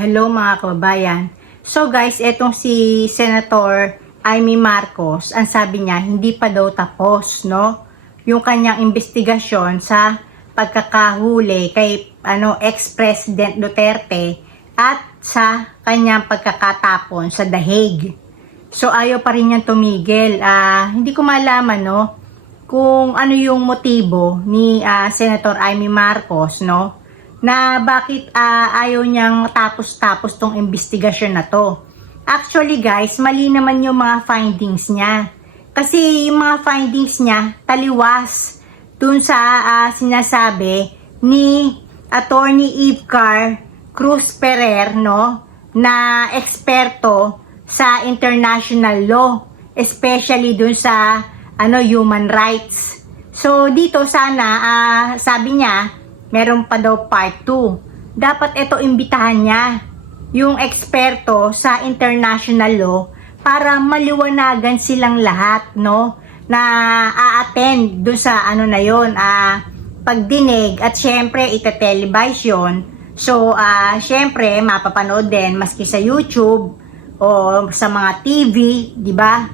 Hello mga kababayan. So guys, etong si Senator Amy Marcos, ang sabi niya, hindi pa daw tapos, no? Yung kanyang investigasyon sa pagkakahuli kay ano ex-president Duterte at sa kanyang pagkakatapon sa The Hague. So ayaw pa rin niyang tumigil. Ah, hindi ko malaman, no? kung ano yung motibo ni ah, Senator Amy Marcos, no? Na bakit ah, ayaw niyang tapos-tapos tong investigasyon na to. Actually guys, mali naman yung mga findings niya. Kasi yung mga findings niya, taliwas dun sa ah, sinasabi ni Attorney Ivcar Cruz Ferrer, no? Na eksperto sa international law. Especially dun sa ano human rights. So dito sana ah, sabi niya meron pa daw part 2. Dapat ito imbitahan niya yung eksperto sa international law para maliwanagan silang lahat no na a-attend do sa ano na yon ah pagdinig at syempre ita-televise yun. So ah syempre mapapanood din maski sa YouTube o sa mga TV, di ba?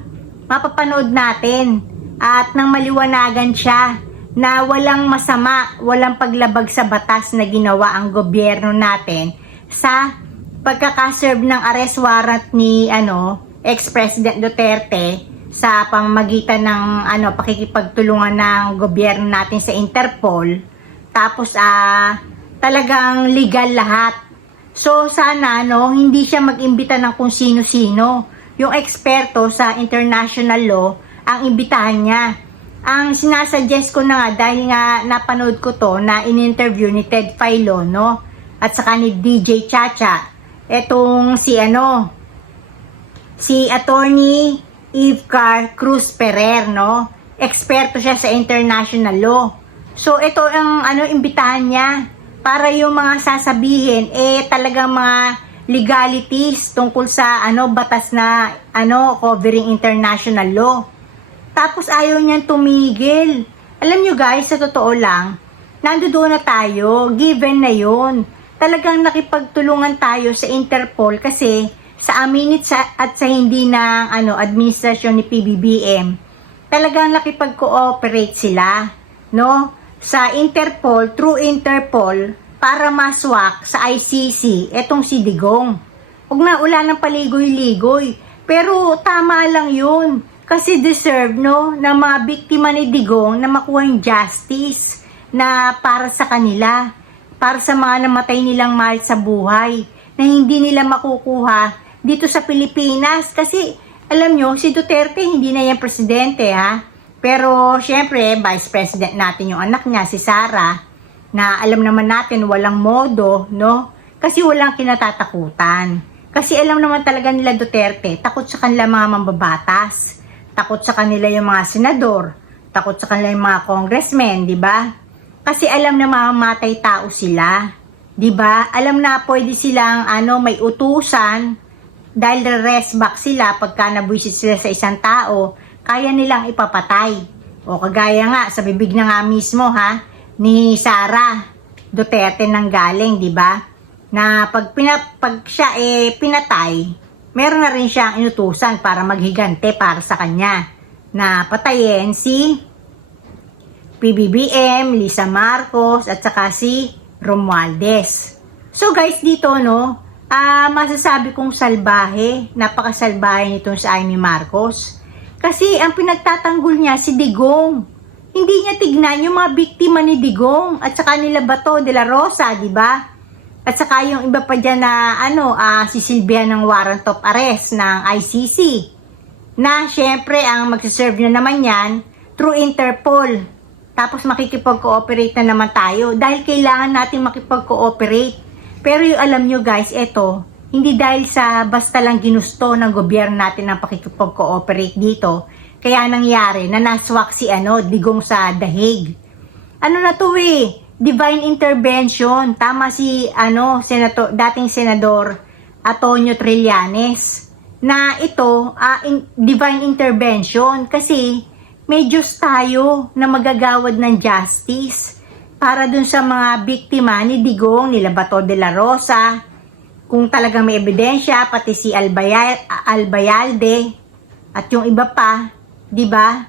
Mapapanood natin at nang maliwanagan siya na walang masama, walang paglabag sa batas na ginawa ang gobyerno natin sa pagkakaserve ng arrest warrant ni ano ex-president Duterte sa pamamagitan ng ano pakikipagtulungan ng gobyerno natin sa Interpol. Tapos ah talagang legal lahat. So sana no hindi siya mag-imbita ng kung sino-sino. Yung eksperto sa international law ang imbitahan niya. Ang sinasuggest ko na nga dahil nga napanood ko to na in-interview ni Ted Filon, no? At saka ni DJ Chacha. Etong si ano, si attorney Ivcar Cruz Ferrer, no? Eksperto siya sa international law. So ito ang ano imbitahan niya para yung mga sasabihin eh talagang mga legalities tungkol sa ano batas na ano covering international law. Tapos ayaw niyang tumigil. Alam nyo guys, sa totoo lang, nandoon na tayo, given na yon. Talagang nakipagtulungan tayo sa Interpol kasi sa amin at sa hindi ng ano, administrasyon ni PBBM, talagang nakipag-cooperate sila, no? Sa Interpol, through Interpol, para maswak sa ICC, etong si Digong. Huwag na ula ng paligoy-ligoy. Pero tama lang yun kasi deserve, no, na mga biktima ni Digong na makuha yung justice na para sa kanila, para sa mga namatay nilang mahal sa buhay, na hindi nila makukuha dito sa Pilipinas. Kasi, alam nyo, si Duterte hindi na yan presidente, ha? Pero, syempre, vice president natin yung anak niya, si Sara, na alam naman natin walang modo, no? Kasi walang kinatatakutan. Kasi alam naman talaga nila Duterte, takot sa kanila mga mambabatas takot sa kanila yung mga senador, takot sa kanila yung mga congressmen, di ba? Kasi alam na mamamatay tao sila, di ba? Alam na pwede silang ano, may utusan dahil rest back sila pagka nabuisit sila sa isang tao, kaya nilang ipapatay. O kagaya nga, sa bibig na nga mismo ha, ni Sara Duterte nang galing, di ba? Na pag, pina, pag siya eh pinatay, meron na rin siyang inutusan para maghigante para sa kanya na patayin si PBBM, Lisa Marcos at saka si Romualdez. So guys, dito no, ah masasabi kong salbahe, napakasalbahe nitong si Amy Marcos. Kasi ang pinagtatanggol niya si Digong. Hindi niya tignan yung mga biktima ni Digong at saka nila Bato de la Rosa, di ba? At saka yung iba pa dyan na ano, uh, si Silvia ng warrant of arrest ng ICC. Na syempre ang magsiserve na naman yan through Interpol. Tapos makikipag-cooperate na naman tayo dahil kailangan natin makipag-cooperate. Pero yung alam nyo guys, eto, hindi dahil sa basta lang ginusto ng gobyerno natin ang pakikipag-cooperate dito, kaya nangyari na naswak si ano, digong sa Hague. Ano na to eh, divine intervention. Tama si ano, senator, dating senador Antonio Trillanes na ito uh, in, divine intervention kasi may Diyos tayo na magagawad ng justice para dun sa mga biktima ni Digong, nila Bato de la Rosa, kung talagang may ebidensya, pati si Albayal, Albayalde at yung iba pa, di ba?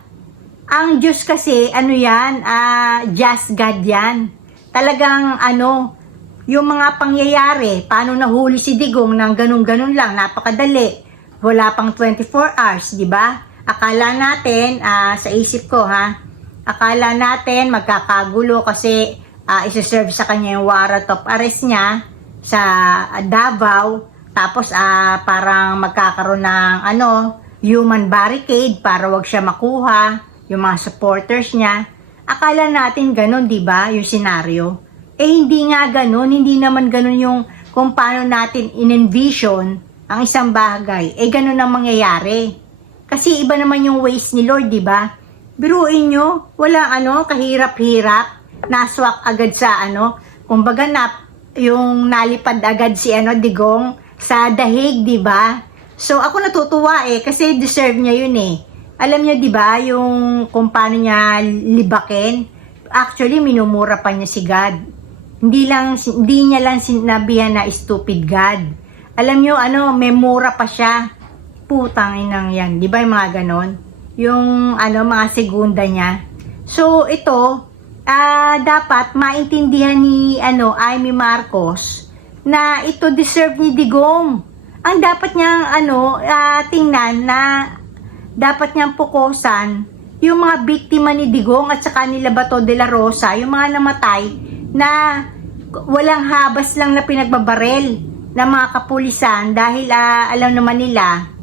Ang Diyos kasi, ano yan, ah, just God yan. Talagang, ano, yung mga pangyayari, paano nahuli si Digong ng ganun-ganun lang, napakadali. Wala pang 24 hours, di ba? Akala natin, ah, sa isip ko ha, akala natin magkakagulo kasi uh, isi-serve sa kanya yung warrant of arrest niya sa Davao, tapos ah, parang magkakaroon ng ano, human barricade para wag siya makuha, yung mga supporters niya. Akala natin ganun, di ba, yung senaryo? Eh, hindi nga ganun, hindi naman ganun yung kung paano natin in-envision ang isang bagay. Eh, ganun ang mangyayari. Kasi iba naman yung ways ni Lord, di ba? Biruin nyo, wala ano, kahirap-hirap, naswak agad sa ano, kumbaga na, yung nalipad agad si ano, Digong, sa dahig, di ba? So, ako natutuwa eh, kasi deserve niya yun eh. Alam niyo, di ba, yung kung paano niya libakin, actually, minumura pa niya si God. Hindi lang, hindi niya lang sinabihan na stupid God. Alam niyo, ano, may mura pa siya. Putang inang yan. Di ba mga ganon? Yung, ano, mga segunda niya. So, ito, ah dapat maintindihan ni, ano, Amy Marcos na ito deserve ni Digong. Ang dapat niyang, ano, ah, tingnan na dapat niyang pukusan yung mga biktima ni Digong at saka ni Labato de la Rosa, yung mga namatay na walang habas lang na pinagbabarel ng mga kapulisan dahil ah, alam naman nila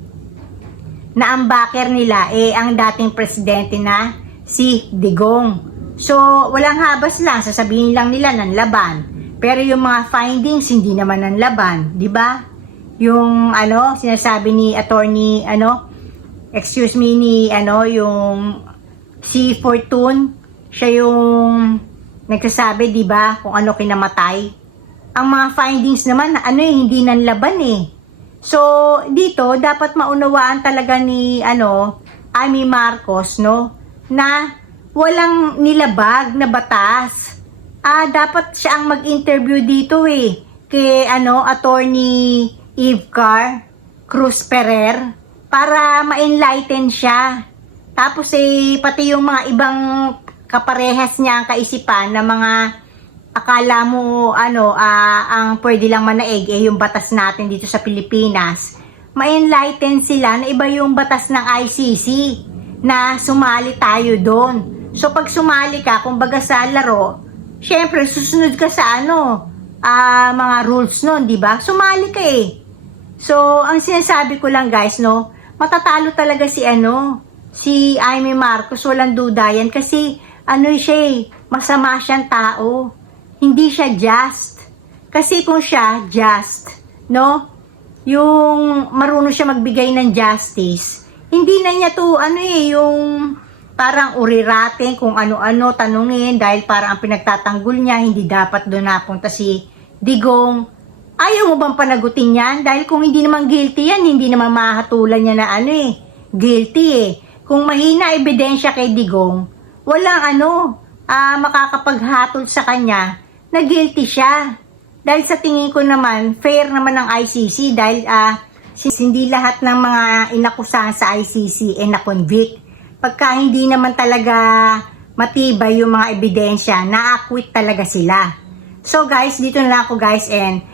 na ang backer nila eh ang dating presidente na si Digong. So, walang habas lang, sasabihin lang nila ng laban. Pero yung mga findings hindi naman ng laban, 'di ba? Yung ano, sinasabi ni attorney ano, excuse me ni ano, yung si Fortune, siya yung nagsasabi, 'di ba, kung ano kinamatay. Ang mga findings naman ano eh, hindi ng laban eh. So, dito dapat maunawaan talaga ni ano, Amy Marcos, no, na walang nilabag na batas. Ah, dapat siya ang mag-interview dito eh kay ano, attorney Eve Carr Cruz Ferrer para ma-enlighten siya. Tapos eh, pati yung mga ibang kaparehas niya ang kaisipan na mga akala mo ano ah, ang pwede lang manaig eh yung batas natin dito sa Pilipinas ma-enlighten sila na iba yung batas ng ICC na sumali tayo doon. So pag sumali ka kumbaga sa laro syempre susunod ka sa ano ah, mga rules noon di ba? Sumali ka eh. So ang sinasabi ko lang guys no matatalo talaga si ano si Amy Marcos walang duda yan kasi ano siya eh masama siyang tao hindi siya just. Kasi kung siya just, no? Yung marunong siya magbigay ng justice, hindi na niya to ano eh, yung parang urirating kung ano-ano tanungin dahil parang ang pinagtatanggol niya, hindi dapat doon napunta si Digong. Ayaw mo bang panagutin yan? Dahil kung hindi naman guilty yan, hindi naman mahatulan niya na ano eh, guilty eh. Kung mahina ebidensya kay Digong, walang ano, ah, makakapaghatol sa kanya na guilty siya. Dahil sa tingin ko naman, fair naman ng ICC dahil ah, since hindi lahat ng mga inakusahan sa ICC ay na-convict. Pagka hindi naman talaga matibay yung mga ebidensya, na-acquit talaga sila. So guys, dito na lang ako guys and